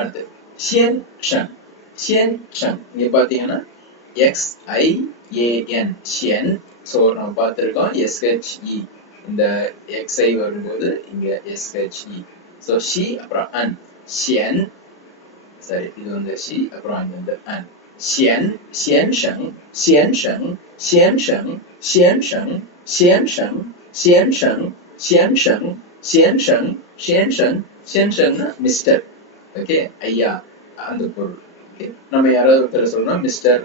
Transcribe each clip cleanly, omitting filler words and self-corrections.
அடுத்து xian sheng xian sheng இங்க பாத்தீங்கன்னா XIAN xian சோ நம்ம பார்த்திருக்கோம் SHE இந்த XI வரும்போது இங்க SHE சோ she அப்புறம் an xian சரி இது வந்து she அப்புறம் இங்க வந்து an xian xian sheng xian sheng xian sheng xian sheng xian sheng xian sheng xian sheng xian sheng xian sheng xian sheng mister okay ஐயா அந்த பொருள் ஓகே நம்ம யாராவது ஒருத்தர் சொல்லணும் மிஸ்டர்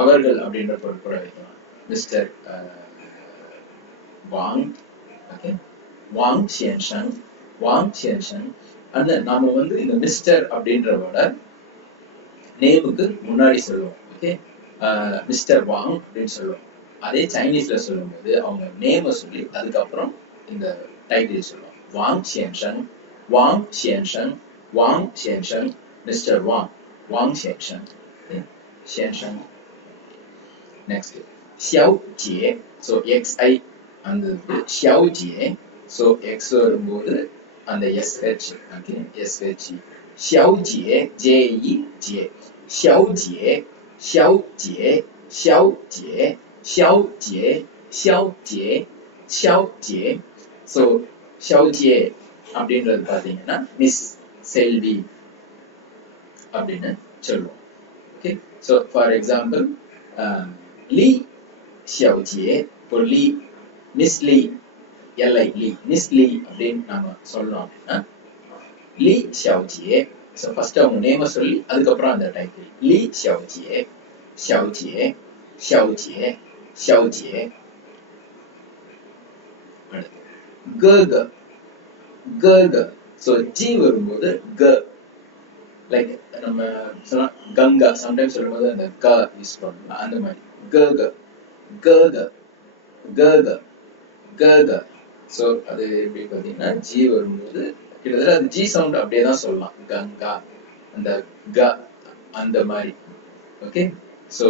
அவர்கள் அப்படின்ற பொருள் கூட வைக்கலாம் மிஸ்டர் வாங் ஓகே வாங் xiansheng வாங் xiansheng அந்த நாம வந்து இந்த மிஸ்டர் அப்படின்ற வேர்டை நேமுக்கு முன்னாடி சொல்லுவோம் ஓகே மிஸ்டர் வாங் அப்படின்னு சொல்லுவோம் அதே சைனீஸ்ல சொல்லும்போது அவங்க நேமை சொல்லி அதுக்கப்புறம் இந்த டைட்டில் சொல்லுவோம் வாங் xiansheng வாங் xiansheng வாங் xiansheng மிஸ்டர் வாங் வாங் xiansheng xiansheng next xiao jie so xi அந்த xiao jie so x வரும்போது அந்த sh okay sh xiao jie je jie xiao jie xiao jie xiao jie xiao jie xiao jie xiao jie so xiao jie அப்படின்றது பாத்தீங்கன்னா miss செல்வி அப்படின்னு சொல்லுவோம் okay so for example Lee xiaojie இப்போ Lee miss Lee L I Lee miss Lee அப்படின்னு நாம சொல்லணும் அப்படின்னா லீ xiaojie so ஃபர்ஸ்ட் அவங்க நேம சொல்லி அதுக்கப்புறம் அந்த டைட்டில் லீ xiaojie xiaojie xiaojie xiaojie கக கக so G வரும்போது க லைக் நம்ம சொன்னா கங்கா சம்டைம்ஸ் சொல்லும்போது அந்த க யூஸ் பண்ணலாம் அந்த மாதிரி கக கக கக கக சோ அது எப்படி பாத்தீங்கன்னா ஜி வரும்போது கிட்டத்தட்ட அந்த ஜி சவுண்ட் அப்படியே தான் சொல்லலாம் கங்கா அந்த க அந்த மாதிரி ஓகே சோ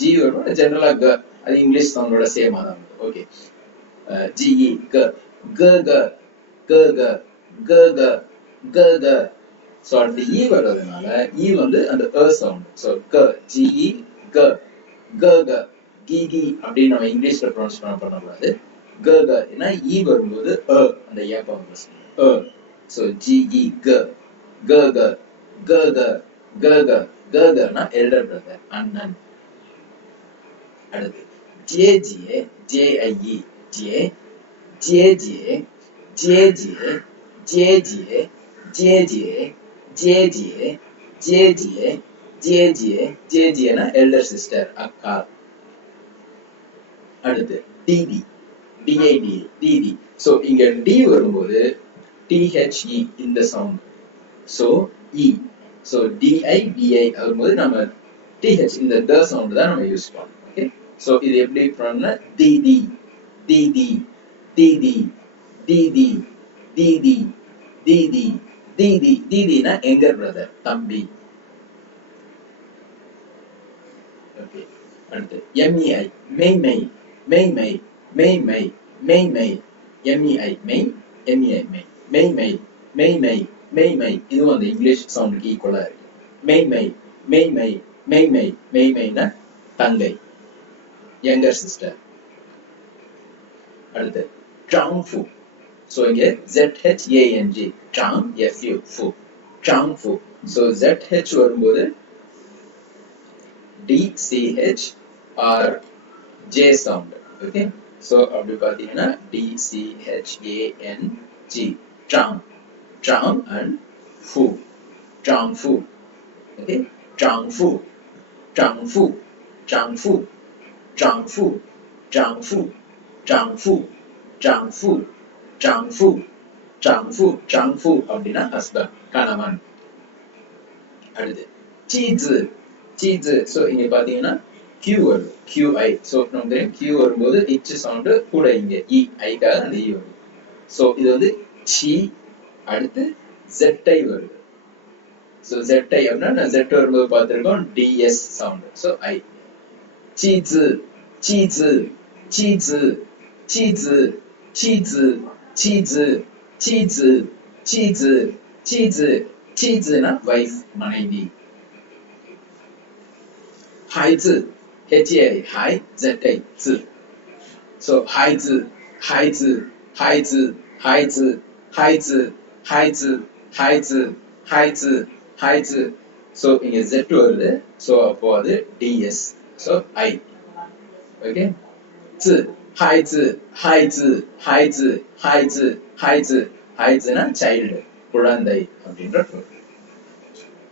ஜி வரும்போது ஜெனரலா க அது இங்கிலீஷ் சவுண்டோட சேமா தான் ஓகே ஜி க கக கக கக கக சோ அடுத்து ஈ வர்றதுனால ஈ வந்து அந்த சவுண்ட் சோ க ஜி க கக கி அப்படின்னு நம்ம இங்கிலீஷ்ல ப்ரொனவுன்ஸ் பண்ணக்கூடாது கக ஏன்னா ஈ வரும்போது அந்த ஏப்பம் சோ ஜி க கக கக கக ககனா எல்டர் பிரதர் அண்ணன் அடுத்து J J J I J J J J J J J J J J J J J J J J ஜேனா எல்டர் சிஸ்டர் அக்கா அடுத்து டிடி டிஐடி டிடி சோ இங்க டி வரும்போது THE இந்த sound so E so DI DI வரும்போது நம்ம TH இந்த the sound தான் நம்ம யூஸ் பண்ணோம் ஓகே சோ இது எப்படி பண்ணா DD DD DD DD DD DD DD டிடினா எங்கர் பிரதர் தம்பி ஓகே அடுத்து MEI மெய் மெய் மெய் மெய் மெய் மெய் மெய் மெய் MEI மெய் MEI மெய் மெய் மெய் மெய் மெய் மெய் மெய் இதுவும் அந்த இங்கிலீஷ் சவுண்டுக்கு ஈக்குவலா இருக்கு மெய் மெய் மெய் மெய் மெய் மெய் மெய் மெய்னா தங்கை யங்கர் சிஸ்டர் அடுத்து ட்ராங் ஃபு சோ இங்க ZHANG ட்ராங் FU ஃபு ட்ராங் ஃபு சோ ZH வரும்போது DCH or J sound okay so அப்படி பாத்தீங்கன்னா DCHANG Trang Trang and Fu Trang Fu okay Trang Fu Trang Fu Trang Fu Trang Fu Trang Fu Trang Fu Trang Fu Trang Fu Trang Fu Trang Fu அப்படின்னா husband கணவன் அடுத்து சீ즈 சீ즈 so இங்க பாத்தீங்கன்னா Q வருது QI so நமக்கு தெரியும் Q வரும்போது H sound கூட இங்க E I காக அந்த E வருது சோ இது வந்து சி அடுத்து ZI வருது சோ ZI அப்படின்னா Z வரும்போது பார்த்திருக்கோம் DS சவுண்ட் சோ I சீ즈 சீ즈 சீ즈 சீ즈 சீ즈 சீ즈 சீ즈 சீ즈 சீஜு சீஜுனா வைஃப் மனைவி. ஹைஜு ஹெச்ஏஐ ஹை ஜெட்ஐ ஜு. ஸோ ஹைஜு ஹைஜு ஹைஜு ஹைஜு ஹைஜு ஹைஜு ஹைஜு ஹைஜு ஹைஜு. ஸோ இங்க ஜெட் வருது. ஸோ அப்போ அது டிஎஸ். So I. ஓகே. ஜு ஹைஜு ஹைஜு ஹைஜு ஹைஜு ஹைஜு ஹைஜுனா சைல்டு குழந்தை அப்படின்ற